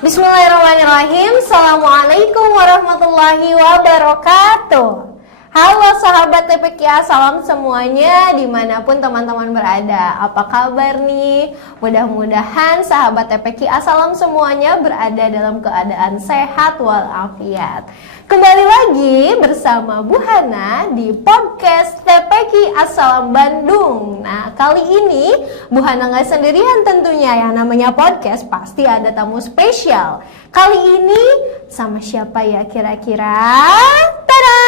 Bismillahirrahmanirrahim. Assalamualaikum warahmatullahi wabarakatuh. Halo sahabat TPQA, salam semuanya dimanapun teman-teman berada. Apa kabar nih? Mudah-mudahan sahabat TPQA salam semuanya berada dalam keadaan sehat walafiat. Kembali lagi bersama Bu Hana di podcast TPQ Assalam Bandung. Nah, kali ini Bu Hana nggak sendirian tentunya, yang namanya podcast pasti ada tamu spesial. Kali ini sama siapa ya kira-kira? Tada!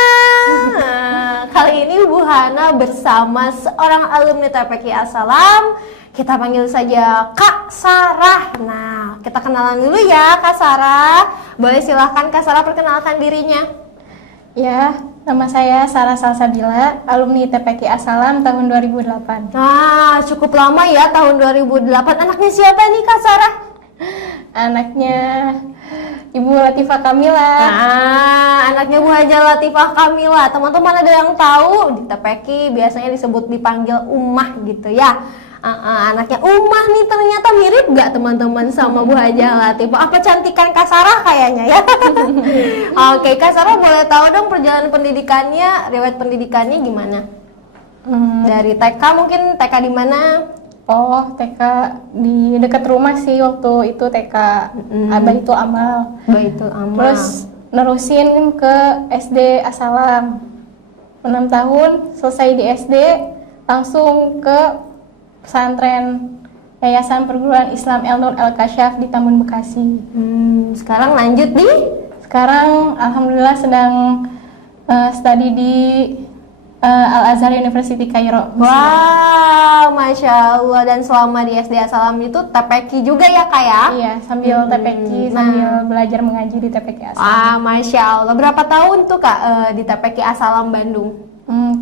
Nah, kali ini Bu Hana bersama seorang alumni TPQ Assalam. Kita panggil saja Kak Sarah. Nah, kita kenalan dulu ya Kak Sarah. Boleh silahkan Kak Sarah perkenalkan dirinya. Ya, nama saya Sarah Salsabila, alumni TPQ Assalam tahun 2008. Nah, cukup lama ya tahun 2008. Anaknya siapa nih Kak Sarah? Anaknya Ibu Latifah Kamila. Nah, anaknya Bu Haja Latifah Kamila. Teman-teman ada yang tahu di TPQ biasanya disebut dipanggil Ummah gitu ya. Anaknya Ummah nih ternyata mirip gak teman-teman sama Bu Haja Latifah? Apa cantikan Kak Sarah kayaknya ya? Oke, Kak Sarah boleh tahu dong perjalanan pendidikannya, riwayat pendidikannya gimana? Dari TK mungkin, TK di mana? Oh, TK di dekat rumah sih waktu itu TK Baitul Amal. Baitul Amal. Terus nerusin ke SD Assalam 6 tahun, selesai di SD langsung ke pesantren Yayasan Perguruan Islam El Nur El Kasyaf di Tambun Bekasi. Sekarang lanjut di? Sekarang alhamdulillah sedang studi di Al Azhar University Kairo. Wow, Masya Allah. Dan selama di SD Assalam itu TPQ juga ya Kak ya? Iya, sambil TPQ, sambil belajar mengaji di TPQ Assalam. Masya Allah. Berapa tahun tuh Kak di TPQ Assalam Bandung?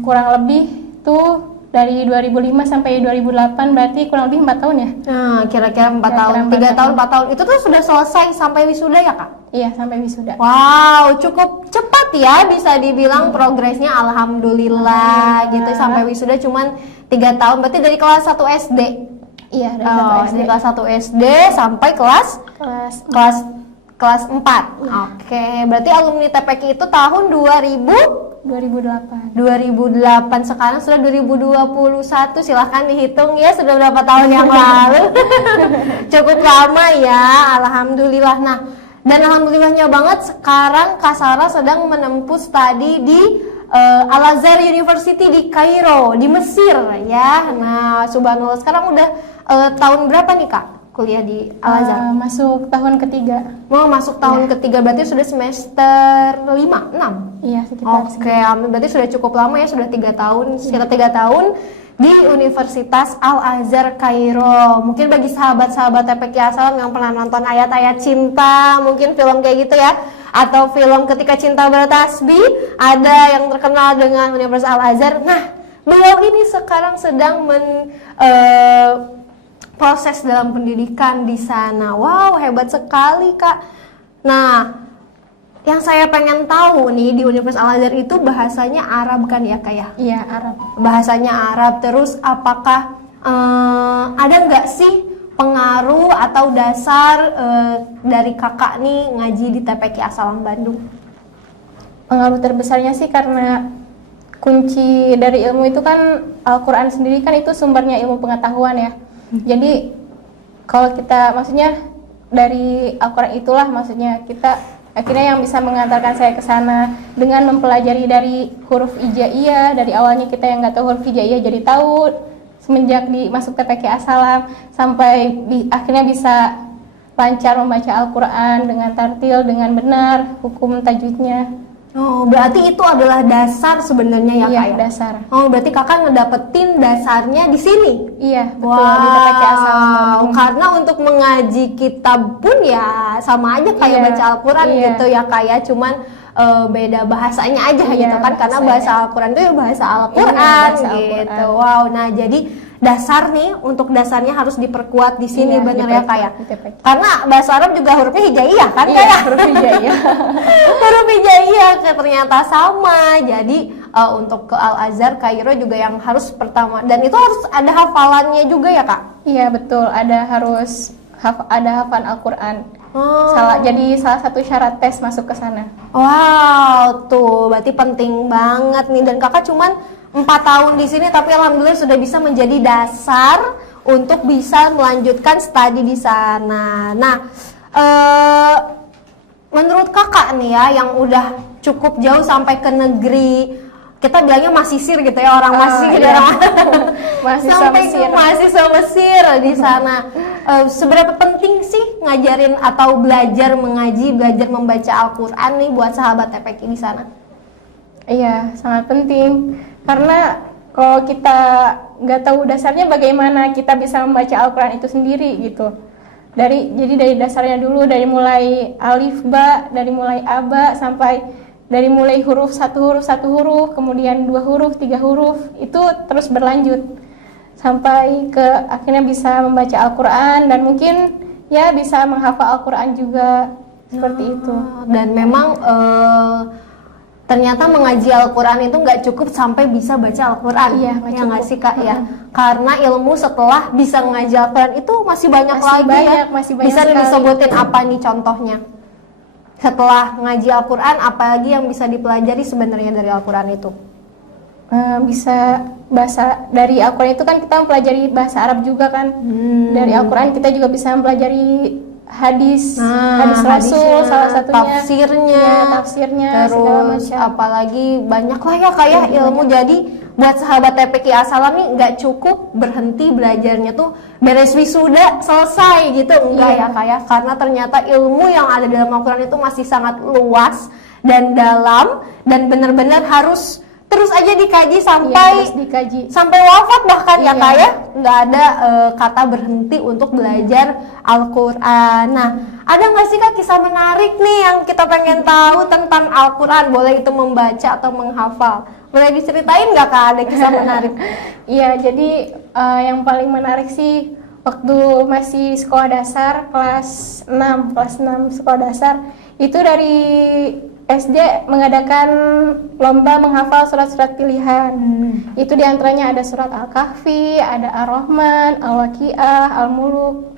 Kurang lebih tuh dari 2005 sampai 2008, berarti kurang lebih 4 tahun ya? Nah, kira-kira 4 tahun, 3 tahun, 4 tahun. Itu tuh sudah selesai sampai wisuda ya Kak? Iya, sampai wisuda. Wow, cukup cepat ya bisa dibilang progresnya, alhamdulillah gitu. Sampai wisuda cuman 3 tahun, berarti dari kelas 1 SD? Iya, dari kelas 1 SD sampai kelas 4. Oke, berarti alumni TPQ itu tahun 2008. Sekarang sudah 2021. Silahkan dihitung ya sudah berapa tahun yang lalu. Cukup lama ya, alhamdulillah. Nah, dan alhamdulillahnya banget sekarang Kak Sarah sedang menempuh studi di Al Azhar University di Kairo, di Mesir ya. Nah, subhanallah, sekarang udah tahun berapa nih Kak kuliah di Al Azhar? Masuk tahun ketiga. Mau masuk tahun ketiga, berarti sudah semester 5, 6? Iya, sekitar. Oke, berarti sudah cukup lama ya, sudah 3 tahun, sekitar 3 tahun di Universitas Al Azhar Kairo. Mungkin bagi sahabat-sahabat TPQ Assalam yang pernah nonton Ayat-Ayat Cinta, mungkin film kayak gitu ya, atau film Ketika Cinta Bertasbih, ada yang terkenal dengan Universitas Al Azhar. Nah, beliau ini sekarang sedang proses dalam pendidikan di sana. Wow, hebat sekali Kak. Nah, yang saya pengen tahu nih, di Universitas Al Azhar itu bahasanya Arab kan ya Kak ya? Iya, Arab. Bahasanya Arab. Terus apakah ada nggak sih pengaruh atau dasar dari kakak nih ngaji di TPQ Assalam Bandung? Pengaruh terbesarnya sih karena kunci dari ilmu itu kan Al-Quran sendiri kan itu sumbernya ilmu pengetahuan ya. Jadi kalau kita maksudnya dari Al-Quran itulah maksudnya kita akhirnya yang bisa mengantarkan saya ke sana dengan mempelajari dari huruf hijaiyah. Dari awalnya kita yang nggak tahu huruf hijaiyah jadi tahu semenjak masuk TPQ Assalam sampai akhirnya bisa lancar membaca Al-Quran dengan tartil, dengan benar, hukum tajwidnya. Oh, berarti itu adalah dasar sebenarnya ya Kak ya? Dasar. Oh, berarti kakak ngedapetin dasarnya di sini? Iya, betul, di TPQ Assalam. Karena untuk mengaji kitab pun ya sama aja kayak baca Al-Quran gitu ya Kak ya, cuman beda bahasanya aja gitu kan, karena bahasa Al-Quran itu ya bahasa Al-Quran gitu. Wow, nah jadi dasar nih, untuk dasarnya harus diperkuat di sini, bener ya Kak ya? Karena bahasa Arab juga hurufnya hijaiyah kan Kak ya? Huruf hijaiyah. Huruf hijaiyah ternyata sama. Jadi untuk ke Al Azhar Kairo juga yang harus pertama, dan itu harus ada hafalannya juga ya Kak? Iya betul, ada hafal Al-Quran. Jadi salah satu syarat tes masuk ke sana. Wow, tuh berarti penting banget nih. Dan kakak cuman 4 tahun di sini, tapi alhamdulillah sudah bisa menjadi dasar untuk bisa melanjutkan studi di sana. Nah, menurut kakak nih ya, yang udah cukup jauh sampai ke negeri, kita bilangnya mahasiswa gitu ya, orang mahasiswa gitu ya. Sampai ke mahasiswa Mesir di sana. Seberapa penting sih ngajarin atau belajar mengaji, belajar membaca Al-Quran nih buat sahabat TPQ di sana? Iya, sangat penting. Karena kalau kita nggak tahu dasarnya, bagaimana kita bisa membaca Al-Quran itu sendiri gitu. Jadi dari dasarnya dulu, dari mulai alif ba, dari mulai aba sampai dari mulai huruf satu huruf, kemudian 2 huruf, 3 huruf, itu terus berlanjut sampai ke akhirnya bisa membaca Al-Quran dan mungkin ya bisa menghafal Al-Quran juga, seperti itu. Dan memang ternyata mengaji Al-Quran itu nggak cukup sampai bisa baca Al-Quran. Iya, ya nggak sih kak ya? Karena ilmu setelah bisa mengaji Al-Quran itu masih banyak lagi masih banyak bisa sekali. disebutin apa nih contohnya? Setelah ngaji Al-Quran, apalagi yang bisa dipelajari sebenarnya dari Al-Quran itu? Bisa bahasa dari Al-Quran itu kan kita mempelajari bahasa Arab juga kan. Dari Al-Quran kita juga bisa mempelajari hadis Rasul, salah satunya tafsirnya terus apalagi banyak lah ya kayak ilmu. Jadi buat sahabat TPQ As-Salam nih nggak cukup berhenti belajarnya tuh beres wisuda selesai gitu, enggak ya kayak, karena ternyata ilmu yang ada dalam Al-Quran itu masih sangat luas dan dalam, dan benar-benar harus terus aja dikaji sampai wafat bahkan ya kayak nggak ada kata berhenti untuk belajar Al-Quran. Nah, ada nggak sih kak kisah menarik nih yang kita pengen tahu tentang Al-Quran? Boleh itu membaca atau menghafal, boleh diceritain nggak kak, ada kisah menarik? Iya, jadi yang paling menarik sih waktu masih sekolah dasar kelas 6 sekolah dasar, itu dari SD mengadakan lomba menghafal surat-surat pilihan. Itu diantaranya ada surat Al-Kahfi, ada Ar-Rahman, Al-Waqiah, Al-Muluk,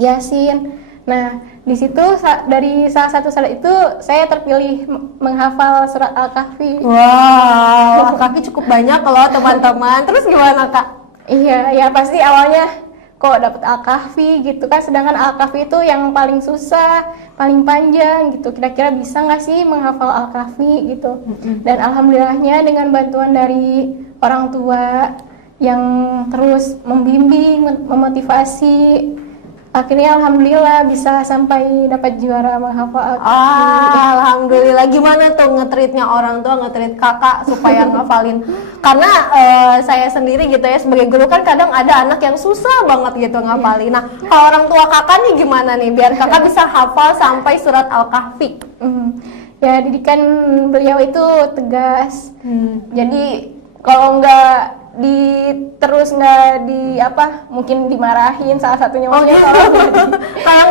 Yasin. Nah, di situ dari salah satu surat itu saya terpilih menghafal surat Al-Kahfi. Wow, Al-Kahfi cukup banyak loh teman-teman. Terus gimana kak? Iya, ya pasti awalnya kok dapat Al-Kahfi gitu kan, sedangkan Al-Kahfi itu yang paling susah, paling panjang gitu. Kira-kira bisa nggak sih menghafal Al-Kahfi gitu? Dan alhamdulillahnya dengan bantuan dari orang tua yang terus membimbing, memotivasi, akhirnya alhamdulillah bisa sampai dapat juara menghafal Al-Kahfi. Alhamdulillah. Gimana tuh nge-treatnya orang tua, nge-treat kakak supaya ngafalin? Karena saya sendiri gitu ya sebagai guru kan kadang ada anak yang susah banget gitu ngafalin. Nah, kalau orang tua kakak nih gimana nih biar kakak bisa hafal sampai surat Al-Kahfi? Ya, didikan beliau itu tegas. Jadi kalau nggak mungkin dimarahin salah satunya. Kalau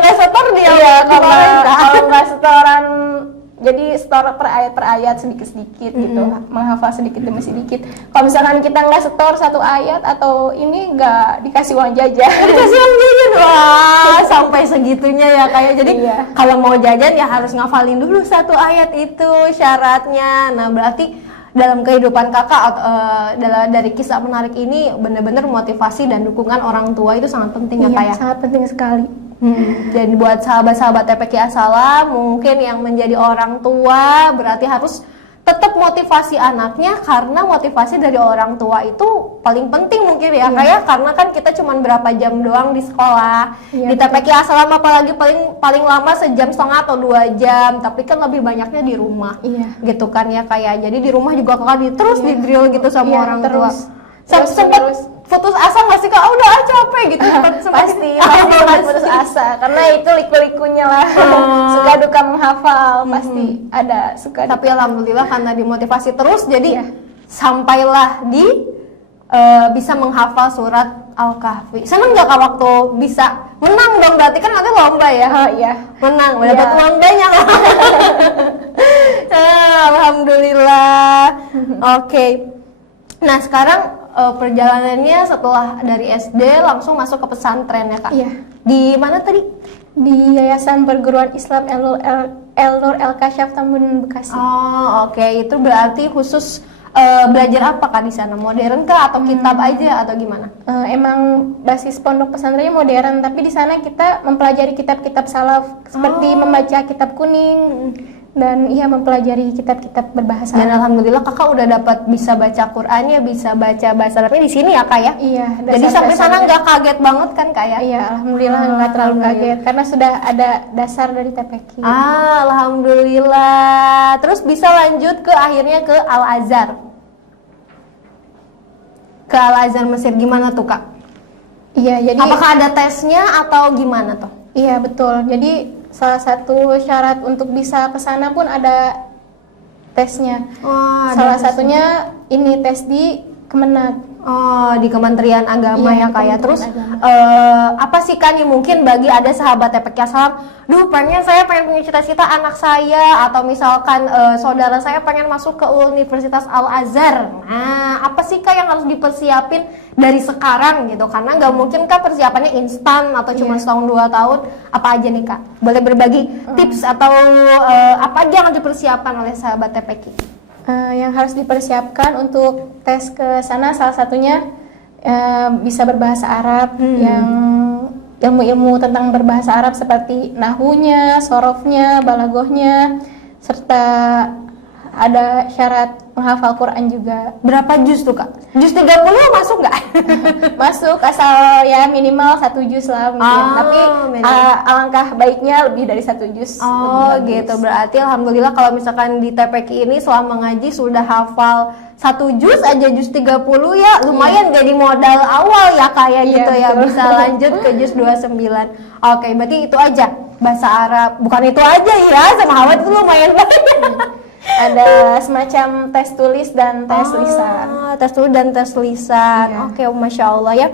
nggak setor dia kalau nggak setoran, jadi setor per ayat sedikit-sedikit gitu, menghafal sedikit demi sedikit. Kalau misalkan kita nggak setor satu ayat atau ini, nggak dikasih uang jajan. Wah, sampai segitunya ya kayak. Jadi kalau mau jajan ya harus ngafalin dulu satu ayat itu syaratnya. Nah, berarti dalam kehidupan kakak dari kisah menarik ini benar-benar motivasi dan dukungan orang tua itu sangat penting ya kak ya? Sangat penting sekali. Dan buat sahabat-sahabat TPQ As-Salam mungkin yang menjadi orang tua berarti harus tetap motivasi anaknya, karena motivasi dari orang tua itu paling penting mungkin ya kayak, karena kan kita cuma berapa jam doang di sekolah, di TPQ As-Salam apalagi paling lama sejam setengah atau 2 jam, tapi kan lebih banyaknya di rumah gitu kan ya kayak. Jadi di rumah juga kakak terus di drill gitu sama orang tua. Sempet putus asa nggak sih kak? Udah capek gitu. Pasti putus asa karena itu liku-likunya lah. Suka duka menghafal pasti ada suka duka. Tapi alhamdulillah karena dimotivasi terus jadi sampailah di bisa menghafal surat Al-Kahfi. Seneng nggak kak waktu bisa menang dong? Berarti kan nanti lomba ya? Iya. Menang, dapat uang banyak. Alhamdulillah. Oke. Nah sekarang perjalanannya setelah dari SD langsung masuk ke pesantren ya kak? Iya. Di mana tadi? Di Yayasan Perguruan Islam El Nur El Kasyaf Tambun Bekasi. Oh, oke. Itu berarti khusus belajar apa Kak di sana? Modern kah atau kitab aja atau gimana? Emang basis pondok pesantrennya modern, tapi di sana kita mempelajari kitab-kitab salaf seperti membaca kitab kuning dan mempelajari kitab-kitab berbahasa Dan Arab. alhamdulillah Kakak udah dapat bisa baca Qur'annya, bisa baca bahasa Arabnya di sini ya Kak ya? Iya. Jadi sampai sana nggak kaget banget kan Kak ya? Iya, alhamdulillah nggak terlalu kaget karena sudah ada dasar dari TPQ. Alhamdulillah. Terus bisa lanjut ke akhirnya ke Al-Azhar. Ke Al-Azhar Mesir gimana tuh Kak? Iya, jadi Apakah ada tesnya atau gimana tuh? iya betul. Jadi salah satu syarat untuk bisa ke sana pun ada tesnya. Oh, Salah satunya ini tes di Kemenag. Oh, di Kementerian Agama Iya, ya Kak ya. Kementerian Terus Agama. apa sih kan yang mungkin bagi ada sahabat TPQ Salam, saya pengen punya cita-cita anak saya atau misalkan saudara saya pengen masuk ke Universitas Al-Azhar. Nah, apa sih Kak yang harus dipersiapin dari sekarang gitu? Karena nggak mungkin Kak persiapannya instan atau cuma setahun 2 tahun. Apa aja nih Kak? Boleh berbagi tips atau apa aja yang harus dipersiapkan oleh sahabat TPQ? Yang harus dipersiapkan untuk tes ke sana salah satunya bisa berbahasa Arab, yang ilmu-ilmu tentang berbahasa Arab seperti nahunya, sorofnya, balagohnya, serta ada syarat menghafal Quran juga. Berapa juz tuh Kak? Juz 30 masuk nggak? Masuk asal ya minimal 1 juz lah mungkin. Tapi alangkah baiknya lebih dari 1 juz. Oh gitu, berarti alhamdulillah kalau misalkan di TPQ ini selama ngaji sudah hafal 1 juz aja, juz 30 ya lumayan jadi modal awal ya kayak gitu ya, betul. bisa lanjut ke juz 29. Oke, berarti itu aja bahasa Arab, bukan itu aja ya, sama Hawat itu lumayan banyak. Ada semacam tes tulis dan tes lisan. Tes tulis dan tes lisan. Iya. Oke, Masya Allah ya.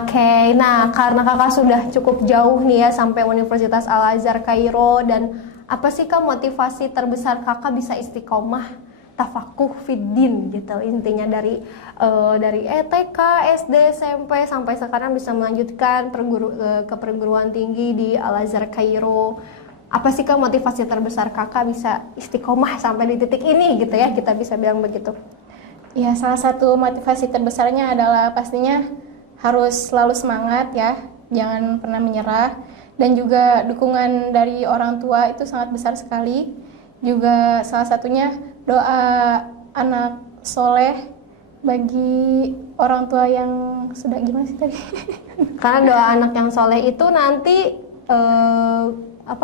Oke, nah karena Kakak sudah cukup jauh nih ya sampai Universitas Al-Azhar Kairo, dan apa sih Kak motivasi terbesar Kakak bisa istiqomah tafakuh fiddin gitu, intinya dari TK, SD, SMP sampai sekarang bisa melanjutkan ke perguruan tinggi di Al-Azhar Kairo. Apa sih Kak motivasi terbesar Kakak bisa istiqomah sampai di titik ini gitu ya, kita bisa bilang begitu? Ya, salah satu motivasi terbesarnya adalah pastinya harus selalu semangat ya, jangan pernah menyerah, dan juga dukungan dari orang tua itu sangat besar sekali. Juga salah satunya doa anak soleh bagi orang tua yang sudah gimana sih tadi? Karena doa anak yang soleh itu nanti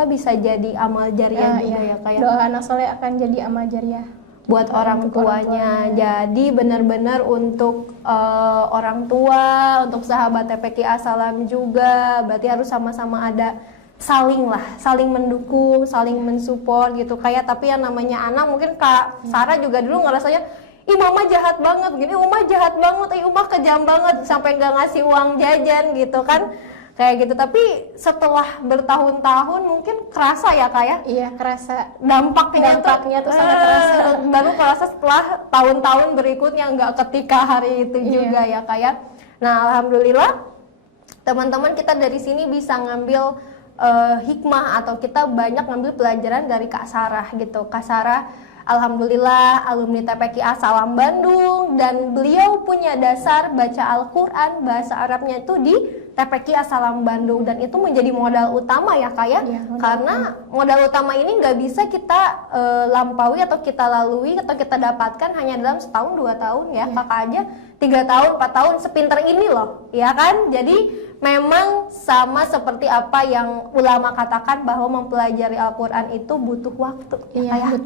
bisa jadi amal jariah juga ya kayak doa anak soleh akan jadi amal jariah buat orang tuanya. Jadi benar-benar untuk orang tua, untuk sahabat TPQ Salam juga berarti harus sama-sama ada saling mendukung, saling mensupport gitu kayak. Tapi yang namanya anak, mungkin Kak Sarah juga dulu ngerasanya ih mama jahat banget gini, Uma jahat banget, Uma kejam banget sampai nggak ngasih uang jajan gitu kan, kayak gitu. Tapi setelah bertahun-tahun mungkin kerasa ya Kak ya? Iya, kerasa Dampaknya tuh sangat terasa. Baru kerasa setelah tahun-tahun berikutnya, nggak ketika hari itu juga ya Kak ya. Nah alhamdulillah teman-teman kita dari sini bisa ngambil hikmah atau kita banyak ngambil pelajaran dari Kak Sarah gitu. Kak Sarah alhamdulillah alumni TPQ Salam Bandung, dan beliau punya dasar baca Al-Quran bahasa Arabnya itu di TPQ Salam Bandung, dan itu menjadi modal utama ya Kak ya, karena modal utama ini nggak bisa kita lampaui atau kita lalui atau kita dapatkan hanya dalam setahun 2 tahun ya. Kakak aja 3 tahun 4 tahun sepinter ini loh ya kan. Jadi memang sama seperti apa yang ulama katakan bahwa mempelajari Al-Quran itu butuh waktu. Iya,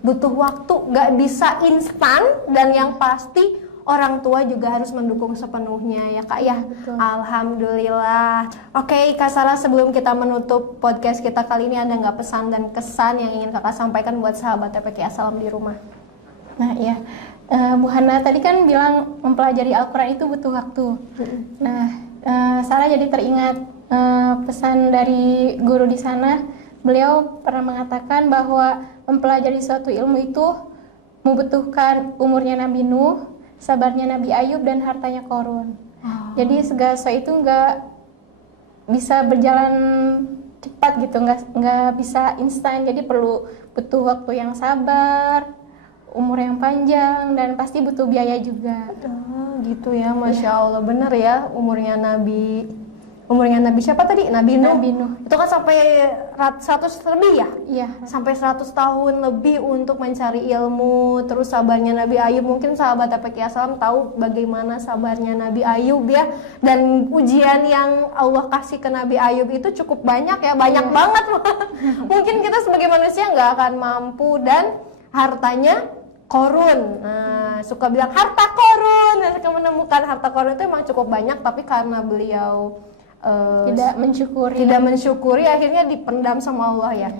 butuh waktu, nggak bisa instan, dan yang pasti orang tua juga harus mendukung sepenuhnya ya Kak ya. Betul. Alhamdulillah. Oke Kak Sarah, sebelum kita menutup podcast kita kali ini, ada nggak pesan dan kesan yang ingin Kakak sampaikan buat sahabat TPQ Salam di rumah? Nah iya, Bu Hana tadi kan bilang mempelajari Al-Quran itu butuh waktu. Nah Sarah jadi teringat pesan dari guru di sana. Beliau pernah mengatakan bahwa mempelajari suatu ilmu itu membutuhkan umurnya Nabi Nuh, sabarnya Nabi Ayub, dan hartanya Korun. Jadi segala sesuatu itu bisa berjalan cepat gitu, nggak bisa instan, jadi butuh waktu yang sabar, umur yang panjang, dan pasti butuh biaya juga. Gitu ya, Masya Allah, bener ya. Umurnya Nabi siapa tadi? Nabi Nuh. Nabi Nuh. Itu kan sampai 100 lebih ya? Iya. Sampai 100 tahun lebih untuk mencari ilmu. Terus sabarnya Nabi Ayub, mungkin sahabat TPQ Salam tahu bagaimana sabarnya Nabi Ayub ya. Dan ujian yang Allah kasih ke Nabi Ayub itu cukup banyak ya, banyak banget. Mungkin kita sebagai manusia nggak akan mampu, dan hartanya korun. Nah, suka bilang harta korun. Nah, menemukan harta korun itu emang cukup banyak, tapi karena beliau Tidak mensyukuri, akhirnya dipendam sama Allah ya.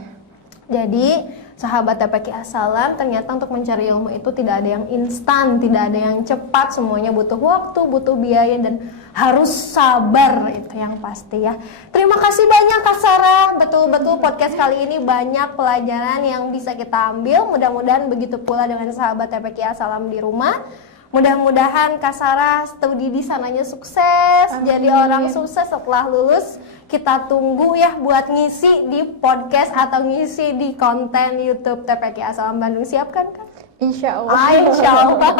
Jadi sahabat TPQ Salam, ternyata untuk mencari ilmu itu tidak ada yang instan, tidak ada yang cepat, semuanya butuh waktu, butuh biaya, dan harus sabar, itu yang pasti ya. Terima kasih banyak Kak Sarah, betul-betul podcast kali ini banyak pelajaran yang bisa kita ambil. Mudah-mudahan begitu pula dengan sahabat TPQ Salam di rumah. Mudah-mudahan Kak Sarah studi di sananya sukses. Amin. Jadi orang sukses setelah lulus. Kita tunggu ya buat ngisi di podcast atau ngisi di konten YouTube TPQ Salam Bandung. Siapkan kan? Insya Allah. Insya Allah.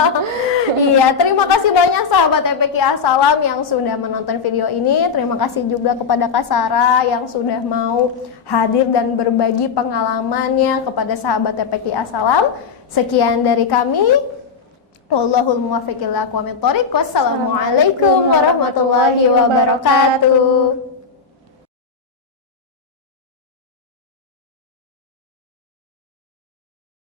Iya, terima kasih banyak sahabat TPQ Salam yang sudah menonton video ini. Terima kasih juga kepada Kak Sarah yang sudah mau hadir dan berbagi pengalamannya kepada sahabat TPQ Salam. Sekian dari kami. Wallahul muwaffiq ila aqwamit thoriq. Wassalamualaikum warahmatullahi wabarakatuh.